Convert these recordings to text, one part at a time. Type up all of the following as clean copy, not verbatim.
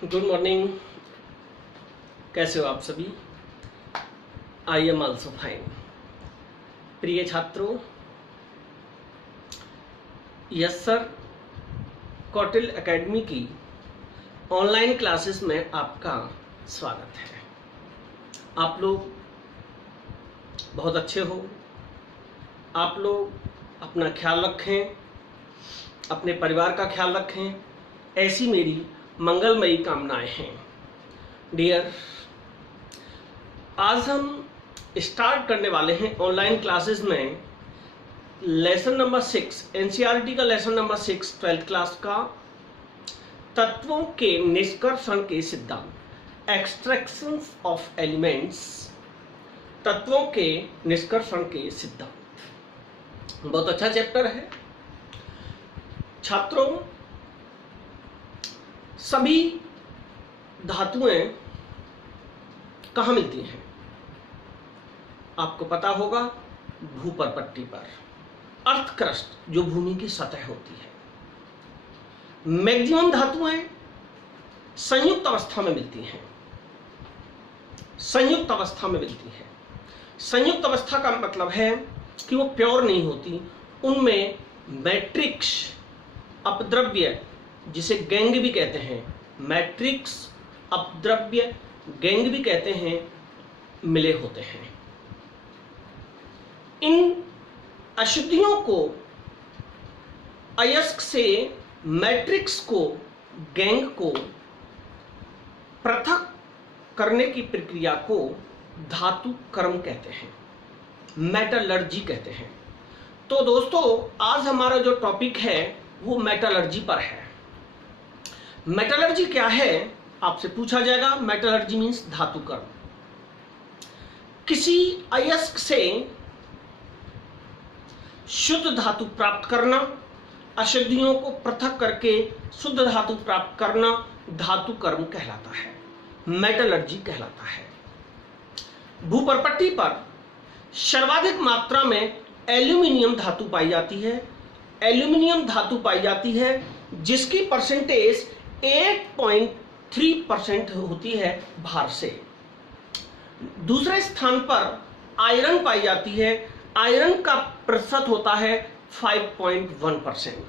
Good morning. कैसे हो आप सभी? I am also fine. प्रिय छात्रों, यस सर, कौटिल्य एकेडमी की ऑनलाइन क्लासेस में आपका स्वागत है। आप लोग बहुत अच्छे हो। आप लोग अपना ख्याल रखें, अपने परिवार का ख्याल रखें, ऐसी मेरी मंगलमयी कामनाएं हैं। डियर, आज हम स्टार्ट करने वाले हैं ऑनलाइन क्लासेस में लेसन नंबर 6, एनसीईआरटी का लेसन नंबर 6 12th क्लास का तत्वों के निष्कर्षण के सिद्धांत, एक्सट्रैक्शंस ऑफ एलिमेंट्स, तत्वों के निष्कर्षण के सिद्धांत। बहुत अच्छा चैप्टर है छात्रों। सभी धातुएं कहाँ मिलती हैं? आपको पता होगा, भूपर्पट्टी पर, अर्थ क्रस्ट जो भूमि की सतह होती है। मैक्सिमम धातुएं संयुक्त अवस्था में मिलती हैं। संयुक्त अवस्था में मिलती है। संयुक्त अवस्था का मतलब है कि वो प्योर नहीं होती, उनमें मैट्रिक्स अपद्रव्य, जिसे गैंग भी कहते हैं, मैट्रिक्स अपद्रव्य गैंग भी कहते हैं, मिले होते हैं। इन अशुद्धियों को, अयस्क से मैट्रिक्स को, गैंग को पृथक करने की प्रक्रिया को धातु कर्म कहते हैं, मेटलर्जी कहते हैं। तो दोस्तों, आज हमारा जो टॉपिक है वो मेटलर्जी पर है। मेटलर्जी क्या है आपसे पूछा जाएगा। मेटलर्जी मीन्स धातु कर्म। किसी अयस्क से शुद्ध धातु प्राप्त करना, अशुद्धियों को पृथक करके शुद्ध धातु प्राप्त करना धातु कर्म कहलाता है, मेटलर्जी कहलाता है। भूपर्पट्टी पर सर्वाधिक मात्रा में एल्यूमिनियम धातु पाई जाती है। एल्यूमिनियम धातु पाई जाती है जिसकी परसेंटेज 8.3% होती है भार से। दूसरे स्थान पर आयरन पाई जाती है। आयरन का प्रतिशत होता है 5.1%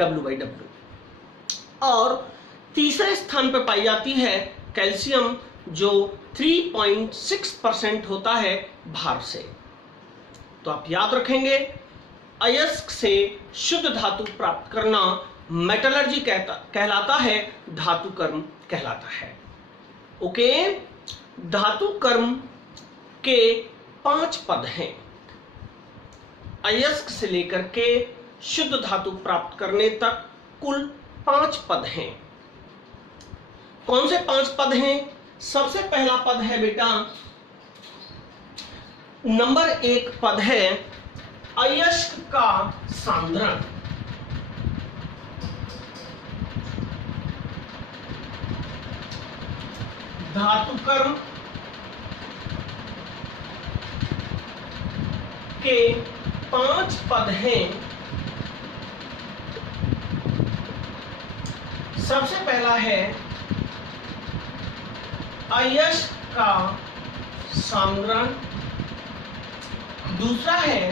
W/W। और तीसरे स्थान पर पाई जाती है कैल्शियम, जो 3.6% होता है भार से। तो आप याद रखेंगे, अयस्क से शुद्ध धातु प्राप्त करना मेटलर्जी कहलाता है, धातु कर्म कहलाता है। ओके, धातु कर्म के 5 पद हैं। अयस्क से लेकर के शुद्ध धातु प्राप्त करने तक कुल 5 पद हैं। कौन से 5 पद हैं? सबसे पहला पद है बेटा, नंबर 1 पद है अयस्क का सांद्रण। धातु कर्म के 5 पद हैं। सबसे पहला है अयस्क का सांद्रण। दूसरा है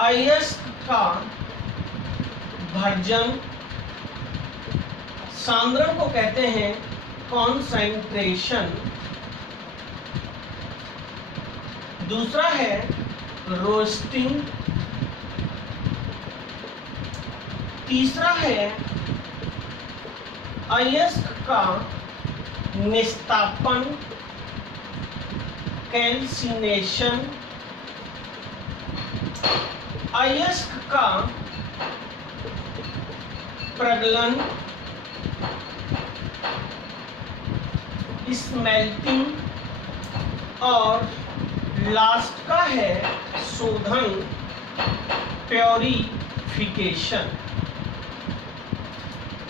अयस्क का भर्जन। सांद्रण को कहते हैं कॉन्सेंट्रेशन। दूसरा है रोस्टिंग। तीसरा है अयस्क का निस्तापन, कैल्सिनेशन। अयस्क का प्रगलन, स्मेल्टिंग। और लास्ट का है शोधन, प्योरिफिकेशन।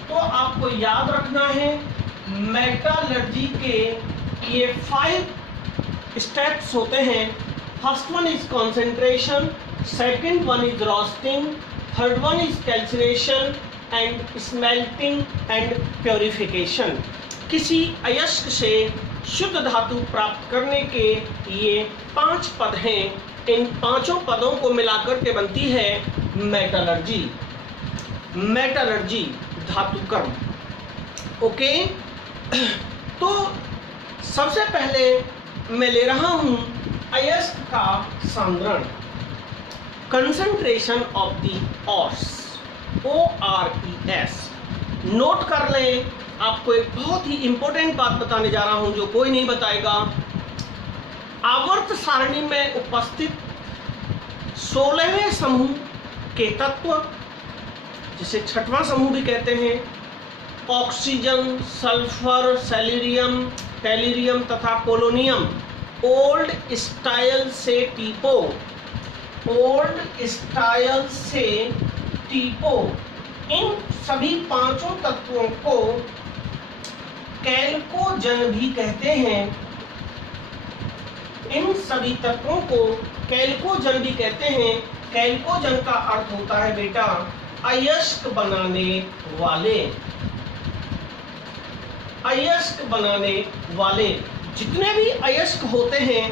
तो आपको याद रखना है, मेटलर्जी के ये 5 स्टेप्स होते हैं। First one is concentration, second one is roasting, third one is calcination, and smelting and purification. किसी अयस्क से शुद्ध धातु प्राप्त करने के ये 5 पद हैं। इन पांचों पदों को मिलाकर के बनती है मेटलर्जी। मेटलर्जी धातु कर्म। ओके, तो सबसे पहले मैं ले रहा हूं अयस्क का सांद्रण, concentration of the ores, ORES। Note कर लें, आपको एक बहुत ही इंपॉर्टेंट बात बताने जा रहा हूं जो कोई नहीं बताएगा। आवर्त सारणी में उपस्थित 16वें समूह के तत्व, जिसे 6वां समूह भी कहते हैं, ऑक्सीजन, सल्फर, सेलेरियम, टेलीरियम तथा पोलोनियम, ओल्ड स्टाइल से टीपो, ओल्ड स्टाइल से टीपो, इन सभी पांचों तत्वों को कैल्कोजन भी कहते हैं। इन सभी तत्वों को कैल्कोजन भी कहते हैं। कैल्कोजन का अर्थ होता है बेटा अयस्क बनाने वाले। अयस्क बनाने वाले जितने भी अयस्क होते हैं,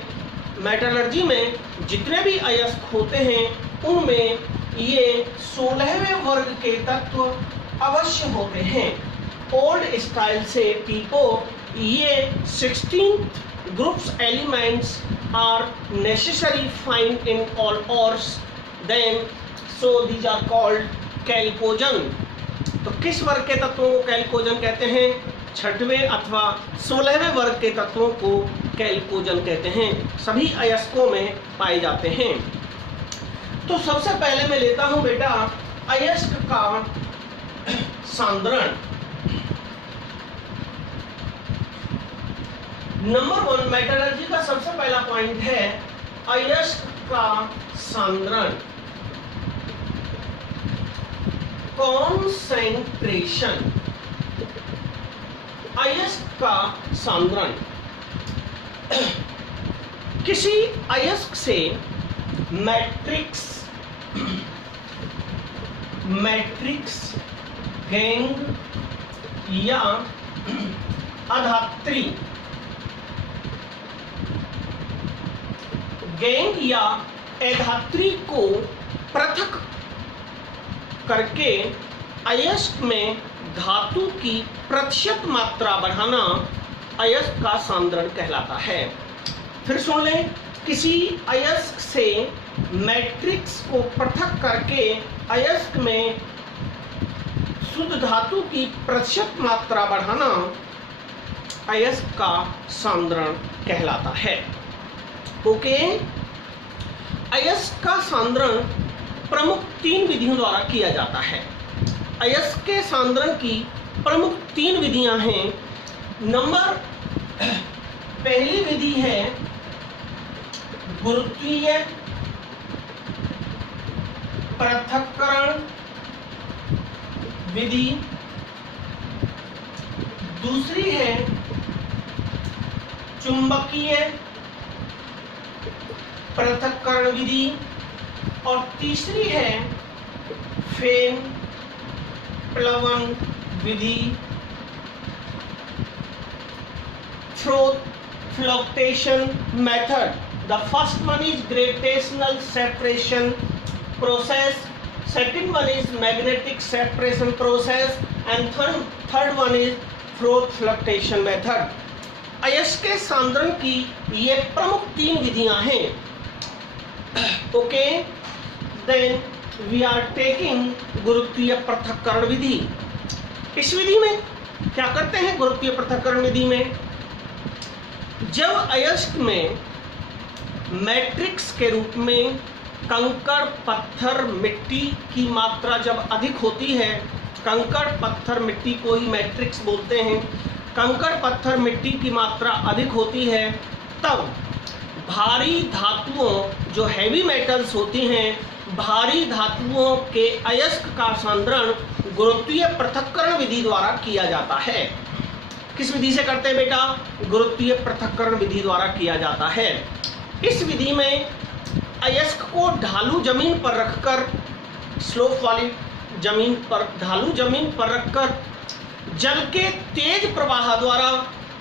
मेटलर्जी में जितने भी अयस्क होते हैं, उनमें ये 16वें वर्ग के तत्व अवश्य होते हैं। ओल्ड स्टाइल से टीपो, ये 16 groups elements are necessary find in all ores, then so these are called chalcogen. तो किस वर्ग के तत्वों को कैल्कोजन कहते हैं? 6वें अथवा 16वें वर्ग के तत्वों को कैल्कोजन कहते हैं। सभी अयस्कों में पाए जाते हैं। तो सबसे पहले मैं लेता हूं बेटा अयस्क का सांद्रण। नंबर 1 मेटलर्जी का सबसे पहला पॉइंट है अयस्क का सांद्रण, कॉन्सेंट्रेशन। अयस्क का सांद्रण, किसी अयस्क से मैट्रिक्स, गैंग या अधात्री, गैंग या अधात्री को पृथक करके अयस्क में धातु की प्रतिशत मात्रा बढ़ाना अयस्क का सांद्रण कहलाता है। फिर सुन लें, किसी अयस्क से मैट्रिक्स को पृथक करके अयस्क में शुद्ध धातु की प्रतिशत मात्रा बढ़ाना अयस्क का सांद्रण कहलाता है। ओके, अयस्क का सांद्रण प्रमुख 3 विधियों द्वारा किया जाता है। अयस्क के सांद्रण की प्रमुख 3 विधियां हैं। नंबर पहली विधि है गुरुत्वीय पृथक्करण विधि, दूसरी है चुंबकीय पृथक्करण विधि और तीसरी है फेन प्लवन विधि। Flotation method, the first one is gravitational separation process, second one is magnetic separation process and third one is flotation method। अयस्क के सांद्रण की ये प्रमुख 3 विधियां हैं। Okay, then we are taking गुरुत्वीय पृथक्करण विधि। इस विधि में क्या करते हैं? गुरुत्वीय पृथक्करण विधि में जब अयस्क में मैट्रिक्स के रूप में कंकड़, पत्थर, मिट्टी की मात्रा जब अधिक होती है, कंकड़, पत्थर, मिट्टी को ही मैट्रिक्स बोलते हैं, कंकड़, पत्थर, मिट्टी की मात्रा अधिक होती है, तब भारी धातुओं जो हैवी मेटल्स होती हैं, भारी धातुओं के अयस्क का सांद्रण गुरुत्वीय पृथक्करण विधि द्वारा किया जाता है। किस विधि से करते हैं बेटा? गुरुत्वीय पृथक्करण विधि द्वारा किया जाता है। इस विधि में अयस्क को ढालू जमीन पर रखकर, स्लोप वाली ढालू जमीन पर रखकर जल के तेज प्रवाह द्वारा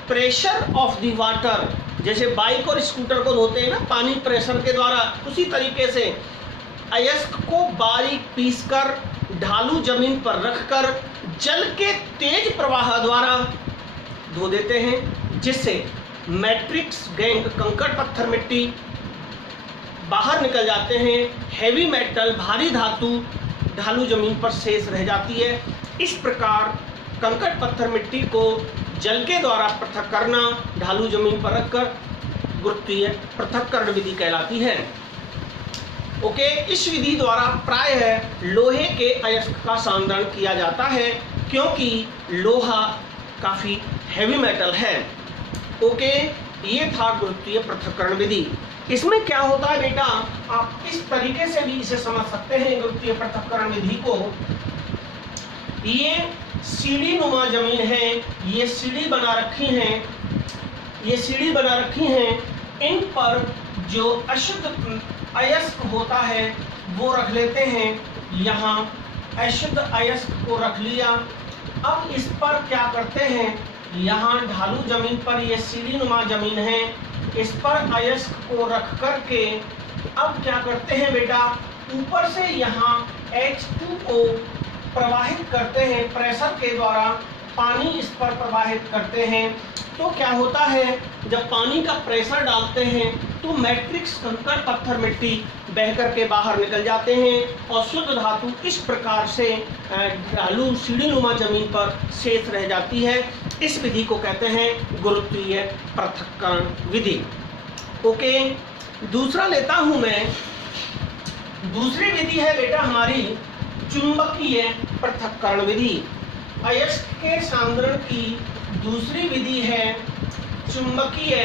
प्रेशर ऑफ द वाटर, जैसे बाइक और स्कूटर को धोते हैं ना पानी प्रेशर के द्वारा, उसी तरीके से अयस्क को बारीक पीसकर ढालू जमीन पर रखकर जल के तेज प्रवाह द्वारा धो देते हैं, जिससे मैट्रिक्स गैंग कंकड़ पत्थर मिट्टी बाहर निकल जाते हैं। हैवी मेटल भारी धातु ढालू जमीन पर शेष रह जाती है। इस प्रकार कंकड़ पत्थर मिट्टी को जल के द्वारा पृथक करना ढालू जमीन पर रखकर गुरुत्वीय पृथक्करण विधि कहलाती है। ओके, इस विधि द्वारा प्रायः लोहे के अयस्क का सांद्रण किया जाता है, क्योंकि लोहा काफ़ी हैवी मेटल है। ओके, ये था गुरुत्वीय पृथक्करण विधि। इसमें क्या होता है बेटा, आप इस तरीके से भी इसे समझ सकते हैं गुरुत्वीय पृथक्करण विधि को। ये सीढ़ी नुमा जमीन है, ये सीढ़ी बना रखी हैं, इन पर जो अशुद्ध अयस्क होता है वो रख लेते हैं। यहाँ अशुद्ध अयस्क को रख लिया। अब इस पर क्या करते हैं, यहाँ ढालू जमीन पर ये सीढ़ी नुमा जमीन है, इस पर अयस्क को रख करके अब क्या करते हैं बेटा, ऊपर से यहाँ H2O प्रवाहित करते हैं प्रेशर के द्वारा, पानी इस पर प्रवाहित करते हैं। तो क्या होता है, जब पानी का प्रेशर डालते हैं तो मैट्रिक्स कंकड़ पत्थर मिट्टी बह करके बाहर निकल जाते हैं और शुद्ध धातु इस प्रकार से ढालू सीढ़ी नुमा जमीन पर शेष रह जाती है। इस विधि को कहते हैं गुरुत्वीय पृथक्करण विधि। ओके, दूसरा लेता हूं मैं। दूसरी विधि है बेटा हमारी चुंबकीय पृथक्करण विधि। अयस्क के सांद्रण की दूसरी विधि है चुंबकीय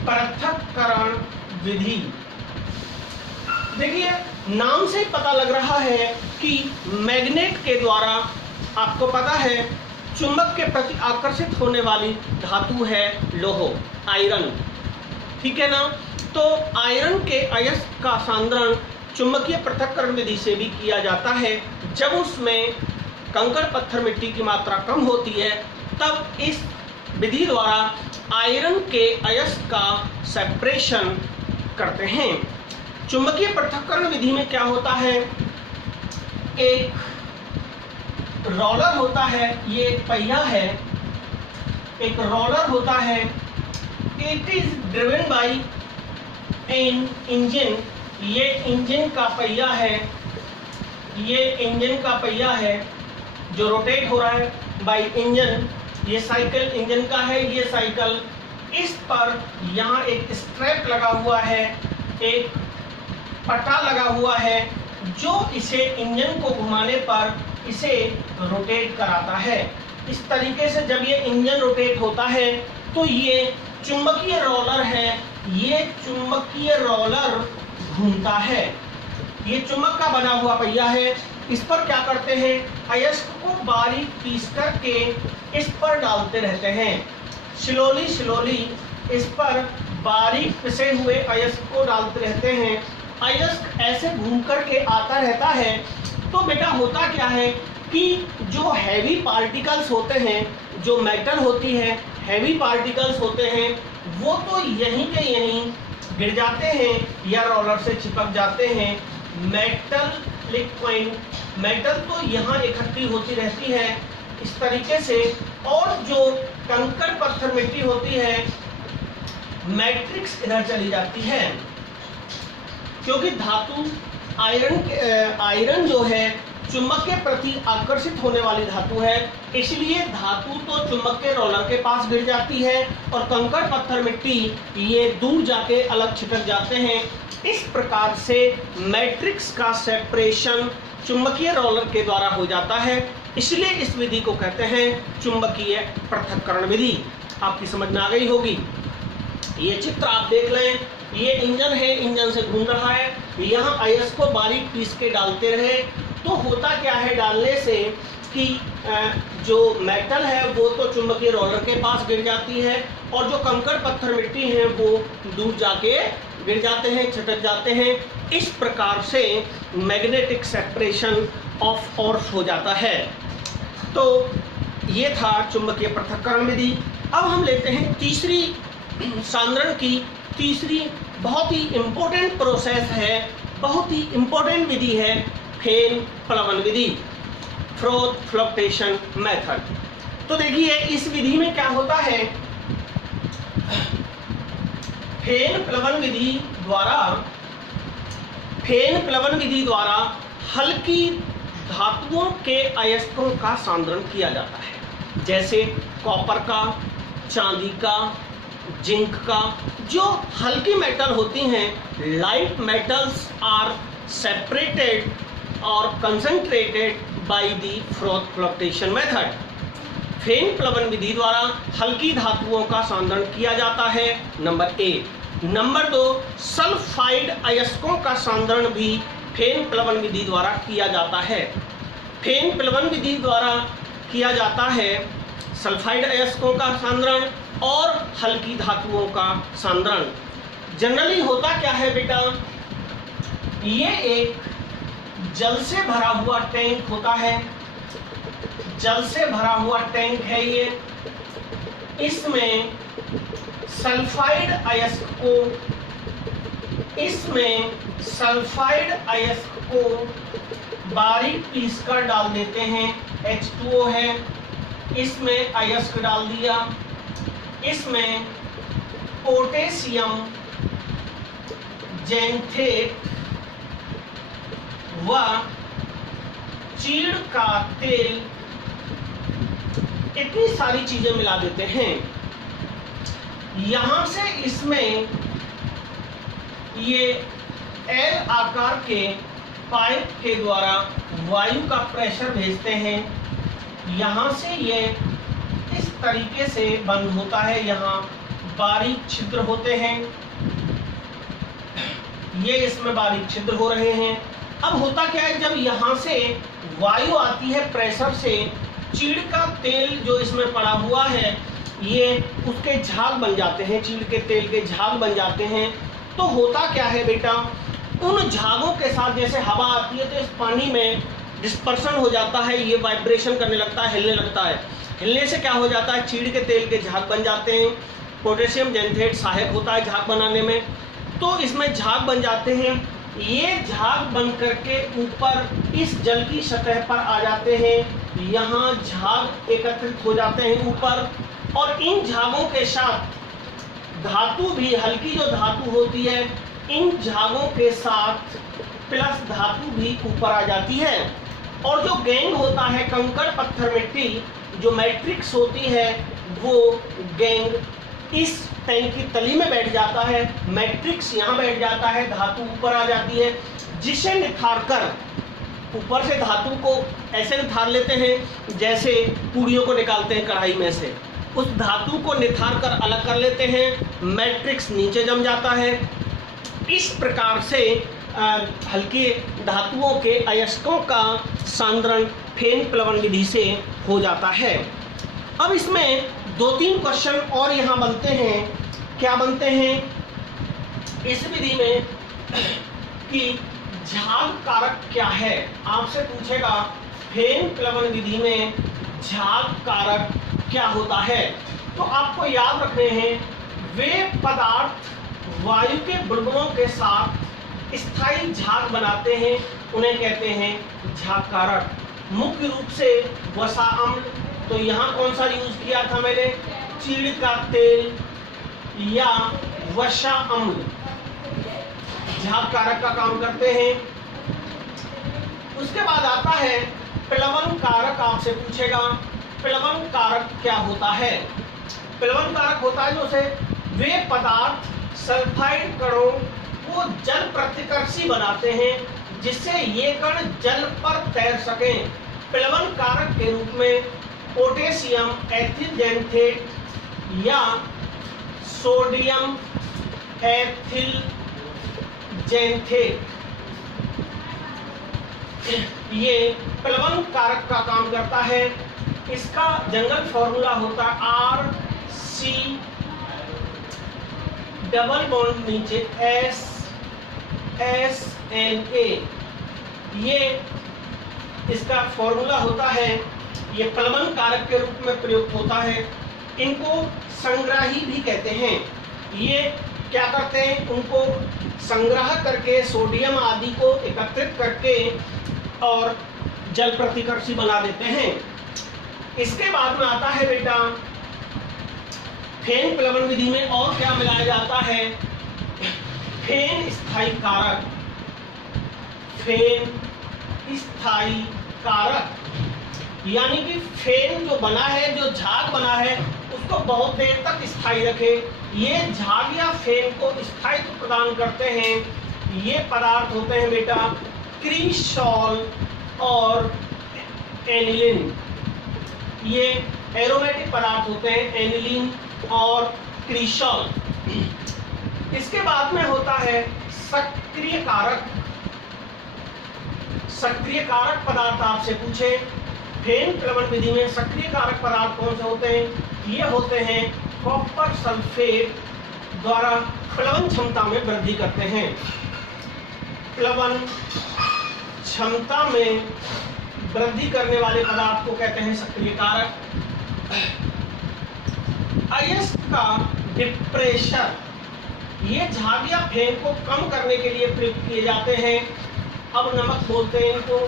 पृथक्करण विधि। देखिए, नाम से पता लग रहा है कि मैग्नेट के द्वारा, आपको पता है चुंबक के प्रति आकर्षित होने वाली धातु है लोह, आयरन, ठीक है ना। तो आयरन के अयस्क का सांद्रण चुंबकीय पृथक्करण विधि से भी किया जाता है। जब उसमें कंकड़ पत्थर मिट्टी की मात्रा कम होती है तब इस विधि द्वारा आयरन के अयस्क का सेपरेशन करते हैं। चुंबकीय पृथक्करण विधि में क्या होता है, एक रोलर होता है, ये एक पहिया है, एक रोलर होता है। It is driven by an engine, ये इंजन का पहिया है, ये इंजन का पहिया है जो रोटेट हो रहा है बाई इंजन। ये साइकिल इंजन का है, ये साइकिल। इस पर यहाँ एक स्ट्रैप लगा हुआ है, एक पट्टा लगा हुआ है जो इसे इंजन को घुमाने पर इसे रोटेट कराता है। इस तरीके से जब ये इंजन रोटेट होता है तो ये चुंबकीय रोलर है, ये चुंबकीय रोलर घूमता है। ये चुंबक का बना हुआ पहिया है। इस पर क्या करते हैं, अयस्क को बारीक पीस करके इस पर डालते रहते हैं। स्लोली इस पर बारीक पिसे हुए अयस्क को डालते रहते हैं। अयस्क ऐसे घूम करके आता रहता है। तो बेटा होता क्या है कि जो हैवी पार्टिकल्स होते हैं, जो मेटल होती है, हैवी पार्टिकल्स होते हैं, वो तो यहीं के यहीं गिर जाते हैं या रोलर से चिपक जाते हैं। मेटल तो यहाँ इकट्ठी होती रहती है इस तरीके से, और जो कंकड़ पत्थर मिट्टी होती है, मैट्रिक्स इधर चली जाती है। क्योंकि धातु आयरन जो है चुंबक के प्रति आकर्षित होने वाली धातु है, इसलिए धातु तो चुंबक के रोलर के पास गिर जाती है और कंकड़ पत्थर मिट्टी ये दूर जाके अलग छिटक जाते हैं। इस प्रकार से मैट्रिक्स का सेपरेशन चुंबकीय रोलर के द्वारा हो जाता है, इसलिए इस विधि को कहते हैं चुंबकीय पृथक्करण विधि। आपकी समझ में आ गई होगी। ये चित्र आप देख लें, ये इंजन है, इंजन से घूम रहा है, यहाँ अयस्क को बारीक पीस के डालते रहे। तो होता क्या है डालने से कि जो मेटल है वो तो चुंबकीय रोलर के पास गिर जाती है और जो कंकड़ पत्थर मिट्टी है वो दूर जाके गिर जाते हैं, छिटक जाते हैं। इस प्रकार से मैग्नेटिक सेपरेशन ऑफ और हो जाता है। तो ये था चुंबकीय पृथक्करण विधि। अब हम लेते हैं तीसरी सांद्रण की तीसरी बहुत ही इम्पोर्टेंट प्रोसेस है, बहुत ही इम्पोर्टेंट विधि है फेन प्लवन विधि, फ्रोथ फ्लक्टेशन मेथड। तो देखिए इस विधि में क्या होता है, फेन प्लवन विधि द्वारा हल्की धातुओं के अयस्कों का सांद्रण किया जाता है, जैसे कॉपर का, चांदी का, जिंक का। जो हल्की मेटल होती हैं, लाइट मेटल्स आर सेपरेटेड और concentrated by the froth flotation method. फेन प्लवन विधि द्वारा हल्की धातुओं का सांद्रण किया जाता है, नंबर ए। नंबर 2, सल्फाइड अयस्कों का सांद्रण भी फेन प्लवन विधि द्वारा किया जाता है। फेन प्लवन विधि द्वारा किया जाता है सल्फाइड अयस्कों का सांद्रण और हल्की धातुओं का सांद्रण। जनरली होता क्या है बेटा, ये एक जल से भरा हुआ टैंक होता है, जल से भरा हुआ टैंक है ये। इसमें सल्फाइड अयस्क को बारीक पीस कर डाल देते हैं। H2O है, इसमें अयस्क डाल दिया, इसमें पोटेशियम जेंथेट व चीड़ का तेल, इतनी सारी चीजें मिला देते हैं। यहां से इसमें ये एल आकार के पाइप के द्वारा वायु का प्रेशर भेजते हैं। यहां से ये इस तरीके से बंद होता है, यहाँ बारीक छिद्र होते हैं, ये इसमें बारीक छिद्र हो रहे हैं। अब होता क्या है, जब यहाँ से वायु आती है प्रेशर से, चीड़ का तेल जो इसमें पड़ा हुआ है ये उसके झाग बन जाते हैं, चीड़ के तेल के झाग बन जाते हैं। तो होता क्या है बेटा, उन झागों के साथ जैसे हवा आती है तो इस पानी में डिस्पर्सन हो जाता है, ये वाइब्रेशन करने लगता है, हिलने लगता है। हिलने से क्या हो जाता है, चीड़ के तेल के झाग बन जाते हैं। पोटेशियम जेंथेट सहायक होता है झाग बनाने में, तो इसमें झाग बन जाते हैं। ये झाग बन करके ऊपर इस जल की सतह पर आ जाते हैं, यहाँ झाग एकत्रित हो जाते हैं ऊपर, और इन झागों के साथ धातु भी, हल्की जो धातु होती है, इन झागों के साथ प्लस धातु भी ऊपर आ जाती है। और जो गैंग होता है, कंकड़ पत्थर मिट्टी, जो मैट्रिक्स होती है, वो गैंग इस टैंक की तली में बैठ जाता है, मैट्रिक्स यहाँ बैठ जाता है, धातु ऊपर आ जाती है, जिसे निथार कर ऊपर से धातु को ऐसे निथार लेते हैं जैसे पूड़ियों को निकालते हैं कढ़ाई में से, उस धातु को निथार कर अलग कर लेते हैं, मैट्रिक्स नीचे जम जाता है। इस प्रकार से हल्के धातुओं के अयस्कों का सांद्रण फेन प्लवन विधि से हो जाता है। अब इसमें 2-3 क्वेश्चन और यहाँ बनते हैं। क्या बनते हैं इस विधि में कि झाग कारक क्या है, आपसे पूछेगा फेन प्लवन विधि में झाग कारक क्या होता है। तो आपको याद रखने हैं, वे पदार्थ वायु के बुलबुलों के साथ स्थायी झाग बनाते हैं, उन्हें कहते हैं झाग कारक। मुख्य रूप से वसा अम्ल, तो यहाँ कौन सा यूज किया था मैंने, चीड़ का तेल या वसा अम्ल झाग कारक का काम करते हैं। उसके बाद आता है प्लवन कारक, आपसे पूछेगा प्लवन कारक क्या होता है। प्लवन कारक होता है जो से वे पदार्थ सल्फाइड कणों को जल प्रतिकर्षी बनाते हैं, जिससे ये कण जल पर तैर सकें। प्लवन कारक के रूप में पोटेशियम एथिल जेंथेट या सोडियम एथिल जेंथेट, ये प्लवन कारक का काम करता है। इसका जनरल फॉर्मूला होता है RC डबल बॉन्ड नीचे SNA। ये इसका फॉर्मूला होता है, ये प्लवन कारक के रूप में प्रयुक्त होता है। इनको संग्राही भी कहते हैं। ये क्या करते हैं, उनको संग्रह करके सोडियम आदि को एकत्रित करके और जल प्रतिकर्षी बना देते हैं। इसके बाद में आता है बेटा फेन प्लवन विधि में और क्या मिलाया जाता है, फेन स्थायी कारक। फेन स्थायी कारक यानी कि फेन जो बना है, जो झाग बना है, उसको बहुत देर तक स्थायी रखे। ये झाग या फेन को स्थायित्व प्रदान करते हैं। ये पदार्थ होते हैं बेटा क्रीसॉल और एनिलीन। ये एरोमेटिक पदार्थ होते हैं, एनिलीन और क्रीसॉल। इसके बाद में होता है सक्रिय कारक। सक्रिय कारक पदार्थ आपसे पूछे, फेन प्लवन विधि में सक्रिय कारक पदार्थ कौन से होते हैं? ये होते हैं कॉपर सल्फेट द्वारा प्लवन क्षमता में वृद्धि करते हैं। प्लवन क्षमता में वृद्धि करने वाले पदार्थ को कहते हैं सक्रिय कारक। अयस्क का डिप्रेशर, ये झाग या फेन को कम करने के लिए प्रयुक्त किए जाते हैं। अब नमक बोलते हैं इनको,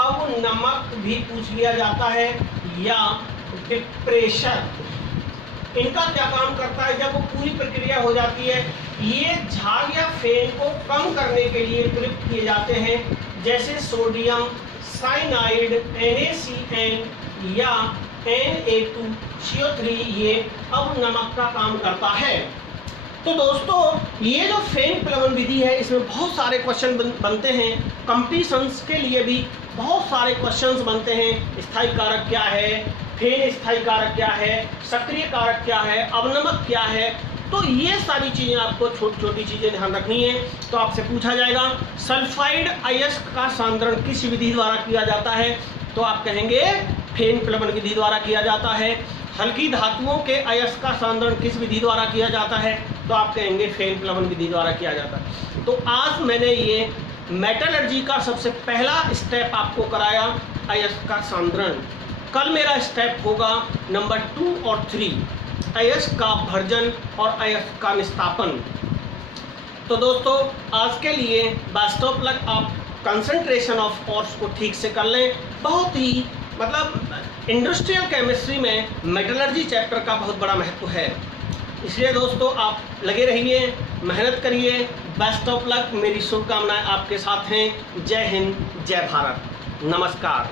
अब नमक भी पूछ लिया जाता है, या डिप्रेशर। इनका क्या काम करता है? जब वो पूरी प्रक्रिया हो जाती है, ये झाग या फेन को कम करने के लिए प्रयुक्त किए जाते हैं, जैसे सोडियम साइनाइड NaCN या Na2CO3, ये अब नमक का काम करता है। तो दोस्तों ये जो फेन प्लवन विधि है, इसमें बहुत सारे क्वेश्चन बनते हैं। कंपटीशंस के लिए भी बहुत सारे क्वेश्चंस बनते हैं। स्थायी कारक क्या है, फेन स्थायी कारक क्या है, सक्रिय कारक क्या है, अवनमक क्या है। तो ये सारी चीजें आपको छोटी छोटी चीजें ध्यान रखनी है। तो आपसे पूछा जाएगा सल्फाइड अयस्क का सांद्रण किस विधि द्वारा किया जाता है? तो आप कहेंगे फेन प्लवन विधि द्वारा किया जाता है। हल्की धातुओं के अयस्क का सांद्रण किस विधि द्वारा किया जाता है? तो आप कहेंगे फेन प्लवन विधि द्वारा किया जाता है। तो आज मैंने ये मेटलर्जी का सबसे पहला स्टेप आपको कराया, अयस्क का सांद्रण। कल मेरा स्टेप होगा नंबर 2 और 3, अयस्क का भर्जन और अयस्क का निस्तापन। तो दोस्तों आज के लिए बेस्ट ऑफ लक। आप कंसंट्रेशन ऑफ कोर्स को ठीक से कर लें। बहुत ही मतलब इंडस्ट्रियल केमिस्ट्री में मेटलर्जी चैप्टर का बहुत बड़ा महत्व है, इसलिए दोस्तों आप लगे रहिए, मेहनत करिए। बेस्ट ऑफ लक, मेरी शुभकामनाएं आपके साथ हैं। जय हिंद, जय भारत, नमस्कार।